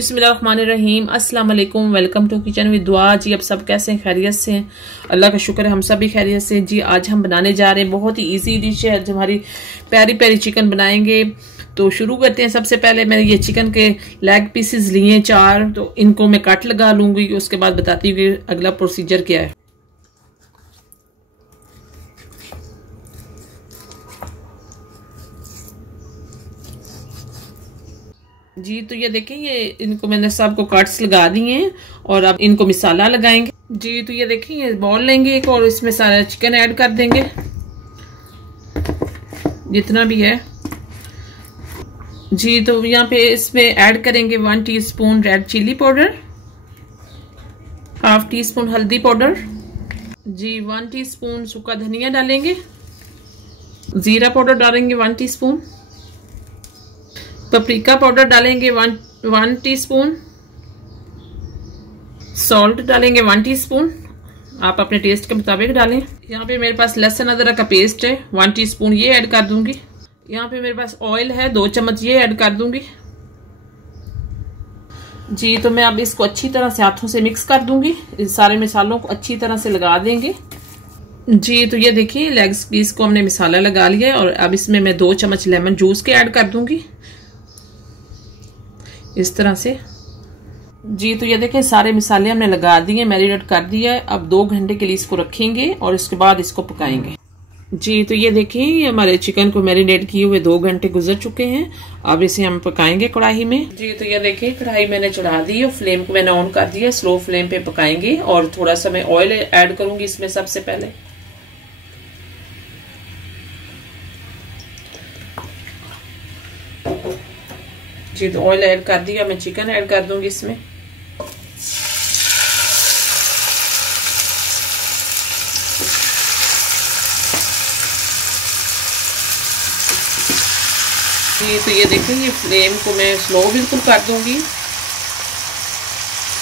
बिस्मिल्लाहिर्रहमानिर्रहीम अस्सलाम वालेकुम। वेलकम टू किचन विद दुआ। जी आप सब कैसे हैं? खैरियत से हैं? अल्लाह का शुक्र है हम सब भी खैरियत से हैं। जी आज हम बनाने जा रहे हैं बहुत ही इजी डिश है। आज हमारी प्यारी प्यारी चिकन बनाएंगे। तो शुरू करते हैं। सबसे पहले मैंने ये चिकन के लेग पीसेस लिए 4, तो इनको मैं कट लगा लूंगी। उसके बाद बताती हूँ कि अगला प्रोसीजर क्या है। जी तो ये देखें, ये इनको मैंने सबको कट्स लगा दिए हैं और अब इनको मसाला लगाएंगे। जी तो ये देखें, ये बॉल लेंगे एक और इसमें सारा चिकन ऐड कर देंगे जितना भी है। जी तो यहाँ पे इसमें ऐड करेंगे 1 teaspoon red chilli powder, half teaspoon हल्दी पाउडर, जी 1 टीस्पून सूखा धनिया डालेंगे, जीरा पाउडर डालेंगे 1 टीस्पून, पपरिका पाउडर डालेंगे 1 टीस्पून, सॉल्ट डालेंगे 1 टीस्पून, आप अपने टेस्ट के मुताबिक डालें। यहाँ पे मेरे पास लहसुन अदरक का पेस्ट है 1 टीस्पून, ये ऐड कर दूंगी। यहाँ पे मेरे पास ऑयल है 2 चम्मच, ये ऐड कर दूंगी। जी तो मैं अब इसको अच्छी तरह से हाथों से मिक्स कर दूंगी। इस सारे मसालों को अच्छी तरह से लगा देंगे। जी तो ये देखिए, लेग पीस को हमने मसाला लगा लिया और अब इसमें मैं 2 चम्मच लेमन जूस के ऐड कर दूंगी इस तरह से। जी तो ये देखें, सारे मसाले हमने लगा दिए, मैरिनेट कर दिया है। अब 2 घंटे के लिए इसको रखेंगे और इसके बाद इसको पकाएंगे। जी तो ये देखिए, ये हमारे चिकन को मैरिनेट किए हुए 2 घंटे गुजर चुके हैं। अब इसे हम पकाएंगे कढ़ाई में। जी तो ये देखिए, कढ़ाई मैंने चढ़ा दी और फ्लेम को मैंने ऑन कर दिया। स्लो फ्लेम पे पकाएंगे और थोड़ा सा मैं ऑयल ऐड करूंगी इसमें सबसे पहले। जी तो ऑयल ऐड कर दिया, मैं चिकन ऐड कर दूंगी इसमें। जी तो ये देखिए, ये फ्लेम को मैं स्लो बिल्कुल कर दूंगी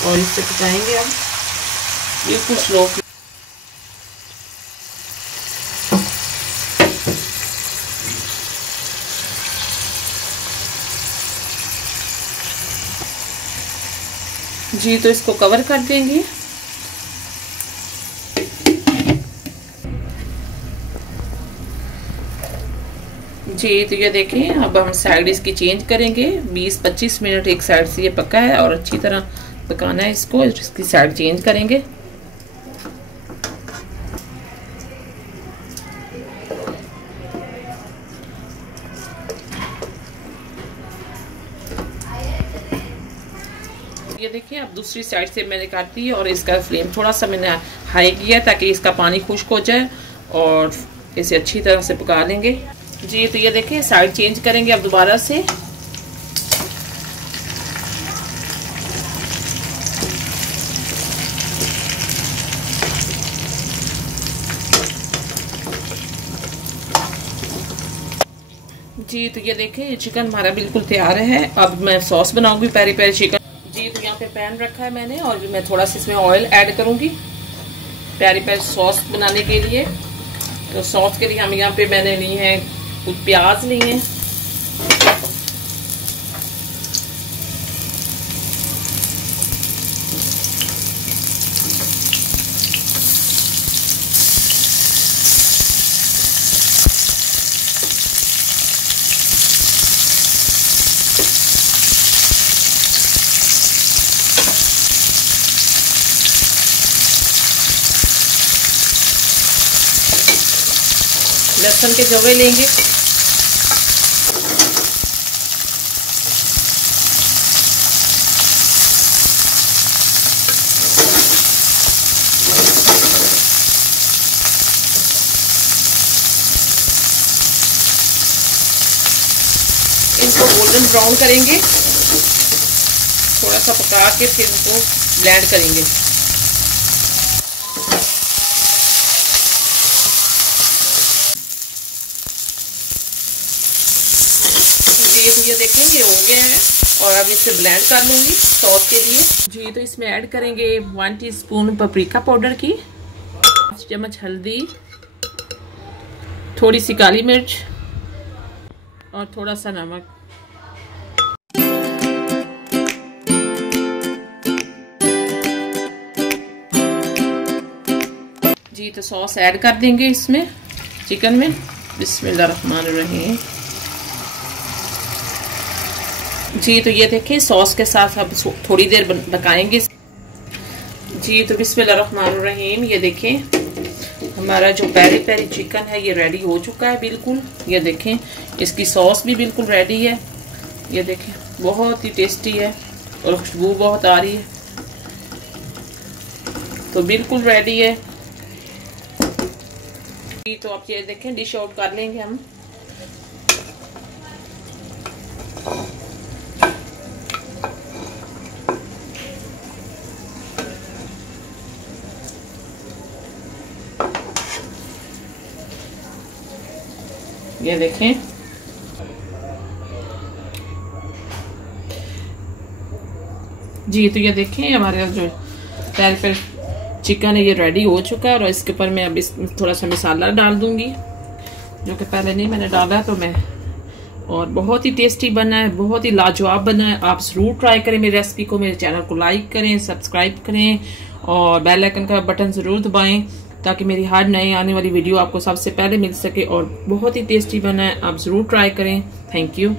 और इससे पकाएंगे अब बिल्कुल स्लो। जी तो इसको कवर कर देंगे। जी तो ये देखिए, अब हम साइड इसकी चेंज करेंगे। 20-25 मिनट एक साइड से ये पका है और अच्छी तरह पकाना है इसको। इसकी साइड चेंज करेंगे। ये देखिए, अब दूसरी साइड से मैंने काटी है और इसका फ्लेम थोड़ा सा मैंने हाई किया ताकि इसका पानी खुश्क हो जाए और इसे अच्छी तरह से पका लेंगे। जी तो ये देखिए, साइड चेंज करेंगे अब दोबारा से। जी तो ये देखिए, चिकन हमारा बिल्कुल तैयार है। अब मैं सॉस बनाऊंगी पेरी पेरी चिकन। जी तो यहाँ पे पैन रखा है मैंने और मैं थोड़ा सा इसमें ऑयल ऐड करूंगी प्यारी प्यारी सॉस बनाने के लिए। तो सॉस के लिए हम यहाँ पे मैंने ली है कुछ प्याज लिए हैं, लहसुन के जवे लेंगे, इनको गोल्डन ब्राउन करेंगे। थोड़ा सा पका के फिर इनको ब्लेंड करेंगे। ये देखें, ये हो गया है और अब इसे ब्लेंड कर लूंगी सॉस के लिए। जी तो इसमें ऐड करेंगे 1 टीस्पून पपरिका पाउडर की, 5 चम्मच हल्दी, थोड़ी सी काली मिर्च और थोड़ा सा नमक। जी तो सॉस ऐड कर देंगे इसमें चिकन में। बिस्मिल्लाहिर्रहमानिर्रहीम। जी तो ये देखें सॉस के साथ अब थोड़ी देर पकाएंगे। जी तो बिस्मिल्लाहिर्रहमानिर्रहीम। ये देखें हमारा जो पेरी पेरी चिकन है ये रेडी हो चुका है बिल्कुल। ये देखें इसकी सॉस भी बिल्कुल रेडी है। ये देखें बहुत ही टेस्टी है और खुशबू बहुत आ रही है, तो बिल्कुल रेडी है। तो आप ये देखें डिश आउट कर लेंगे हम। ये देखें जी तो ये देखें हमारे जो पैर पर चिकन है ये रेडी हो चुका है और इसके ऊपर मैं अब थोड़ा सा मसाला डाल दूंगी जो कि पहले नहीं मैंने डाला तो मैं। और बहुत ही टेस्टी बना है, बहुत ही लाजवाब बना है। आप ज़रूर ट्राई करें मेरी रेसिपी को। मेरे चैनल को लाइक करें, सब्सक्राइब करें और बेल आइकन का बटन ज़रूर दबाएं ताकि मेरी हर नई आने वाली वीडियो आपको सबसे पहले मिल सके। और बहुत ही टेस्टी बना है, आप ज़रूर ट्राई करें। Thank you.